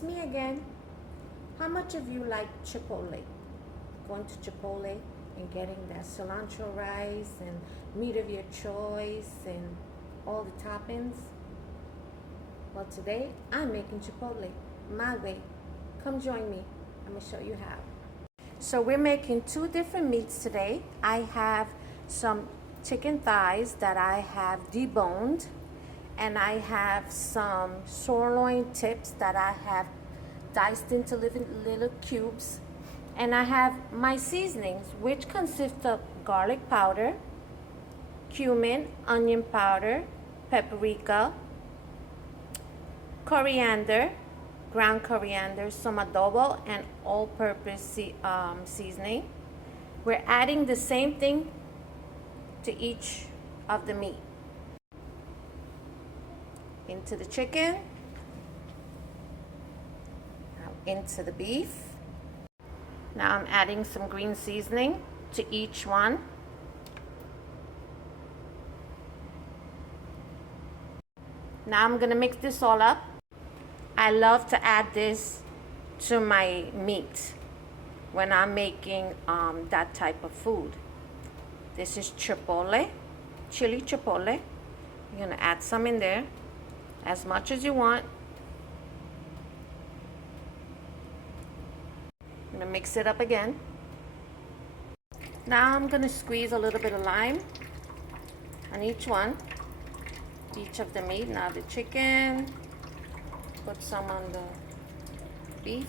It's me again. How much of you like chipotle? Going to Chipotle and getting that cilantro rice and meat of your choice and all the toppings? Well, today I'm making chipotle my way. Come join me. I'm going to show you how. So we're making two different meats today. I have some chicken thighs that I have deboned, and I have some sirloin tips that I have diced into little cubes. And I have my seasonings, which consist of garlic powder, cumin, onion powder, paprika, coriander, ground coriander, some adobo, and all-purpose seasoning. We're adding the same thing to each of the meat. Into the chicken, now into the beef. Now I'm adding some green seasoning to each one. Now I'm gonna mix this all up. I love to add this to my meat when I'm making that type of food. This is chipotle, chili chipotle. You're gonna add some in there, as much as you want. I'm gonna mix it up again. Now I'm gonna squeeze a little bit of lime on each one, each of the meat. Now the chicken, put some on the beef.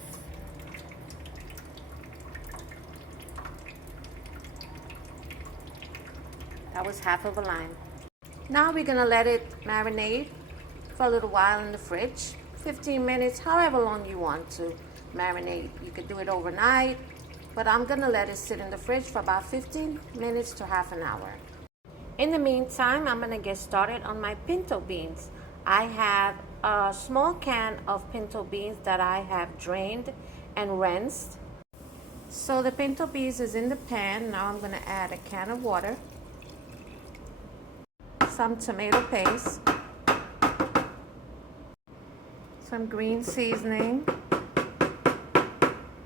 That was half of a lime. Now we're gonna let it marinate for a little while in the fridge, 15 minutes, however long you want to marinate. You could do it overnight, but I'm gonna let it sit in the fridge for about 15 minutes to half an hour. In the meantime, I'm gonna get started on my pinto beans. I have a small can of pinto beans that I have drained and rinsed. So the pinto beans is in the pan. Now I'm gonna add a can of water, some tomato paste, some green seasoning,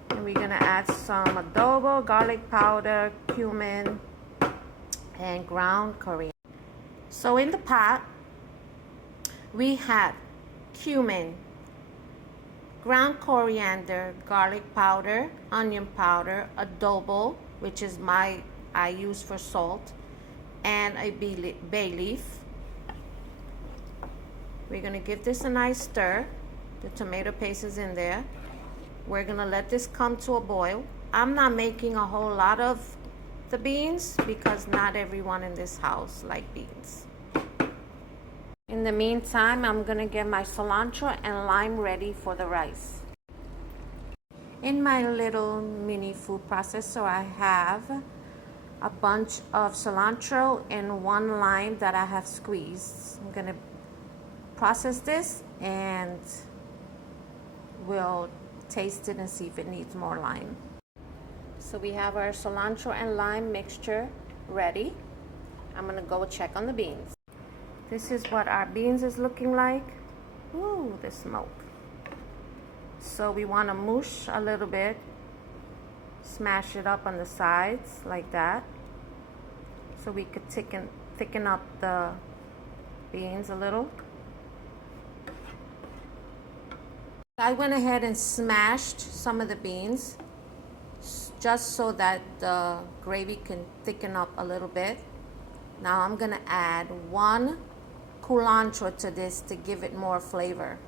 and we're gonna add some adobo, garlic powder, cumin, and ground coriander. So in the pot, we have cumin, ground coriander, garlic powder, onion powder, adobo, which is I use for salt, and a bay leaf. We're gonna give this a nice stir. The tomato paste is in there. We're gonna let this come to a boil. I'm not making a whole lot of the beans because not everyone in this house like beans. In the meantime, I'm gonna get my cilantro and lime ready for the rice. In my little mini food processor, I have a bunch of cilantro and one lime that I have squeezed. I'm gonna process this and we'll taste it and see if it needs more lime. So we have our cilantro and lime mixture ready. I'm gonna go check on the beans. This is what our beans is looking like. Ooh, the smoke. So we want to mush a little bit, smash it up on the sides like that, so we could thicken up the beans a little. I went ahead and smashed some of the beans just so that the gravy can thicken up a little bit. Now I'm gonna add one culantro to this to give it more flavor.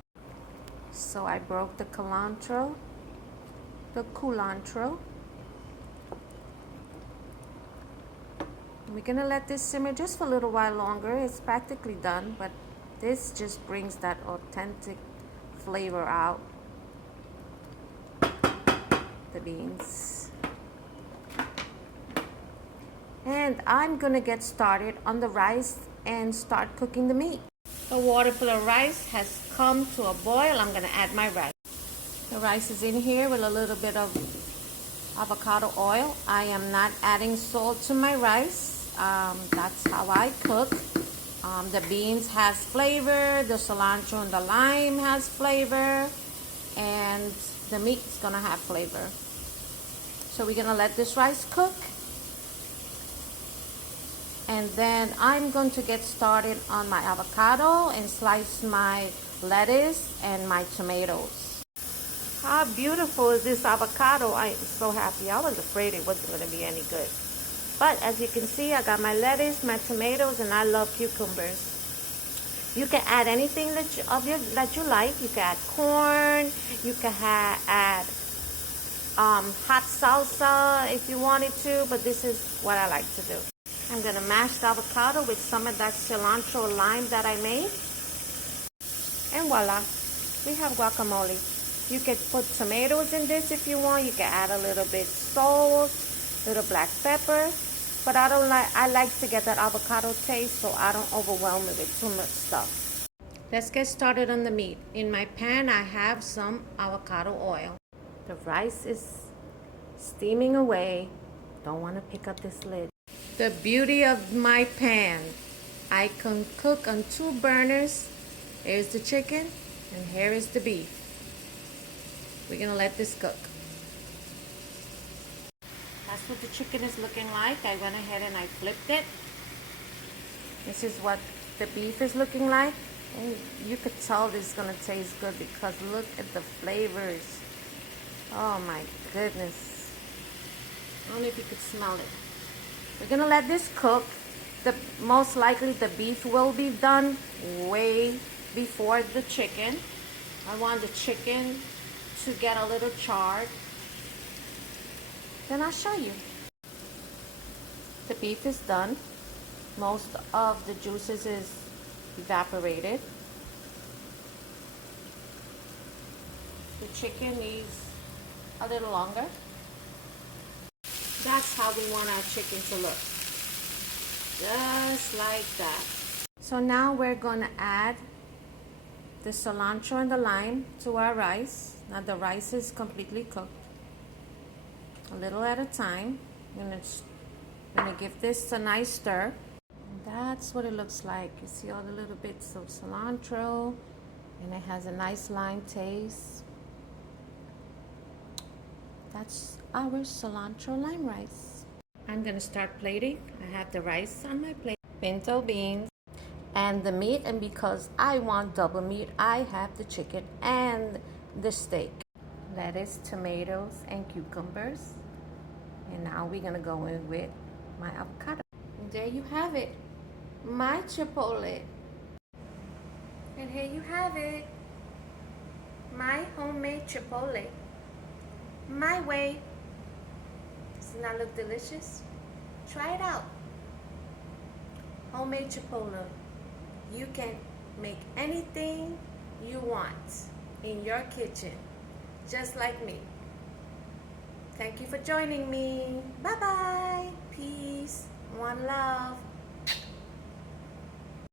So I broke the culantro. We're gonna let this simmer just for a little while longer. It's practically done, but this just brings that authentic flavor out. The beans. And I'm gonna get started on the rice and start cooking the meat. The water for the rice has come to a boil. I'm gonna add my rice. The rice is in here with a little bit of avocado oil. I am not adding salt to my rice. That's how I cook. The beans has flavor, the cilantro and the lime has flavor, and the meat is gonna have flavor. So we're gonna let this rice cook, and then I'm going to get started on my avocado and slice my lettuce and my tomatoes. How beautiful is this avocado? I am so happy. I was afraid it wasn't going to be any good. But as you can see, I got my lettuce, my tomatoes, and I love cucumbers. You can add anything that you like. You can add corn. You can add hot salsa if you wanted to, but this is what I like to do. I'm going to mash the avocado with some of that cilantro lime that I made. And voila, we have guacamole. You can put tomatoes in this if you want. You can add a little bit salt, little black pepper. But I like to get that avocado taste, so I don't overwhelm it with too much stuff. Let's get started on the meat. In my pan, I have some avocado oil. The rice is steaming away. Don't want to pick up this lid. The beauty of my pan, I can cook on 2 burners. Here's the chicken and here is the beef. We're gonna let this cook. That's what the chicken is looking like. I went ahead and I flipped it. This is what the beef is looking like. And you could tell this is gonna taste good because look at the flavors. Oh my goodness. I don't know if you could smell it. We're gonna let this cook. Most likely the beef will be done way before the chicken. I want the chicken to get a little charred. Then I'll show you. The beef is done. Most of the juices is evaporated. The chicken needs a little longer. That's how we want our chicken to look. Just like that. So now we're going to add the cilantro and the lime to our rice. Now the rice is completely cooked. A little at a time. I'm going to give this a nice stir. And that's what it looks like. You see all the little bits of cilantro, and it has a nice lime taste. That's our cilantro lime rice. I'm gonna start plating. I have the rice on my plate, pinto beans, and the meat. And because I want double meat, I have the chicken and the steak. Lettuce, tomatoes, and cucumbers. And now we're gonna go in with my avocado. And there you have it, my chipotle. And here you have it, my homemade chipotle. My way. Doesn't that look delicious? Try it out. Homemade chipotle. You can make anything you want in your kitchen, just like me. Thank you for joining me. Bye-bye. Peace. One love.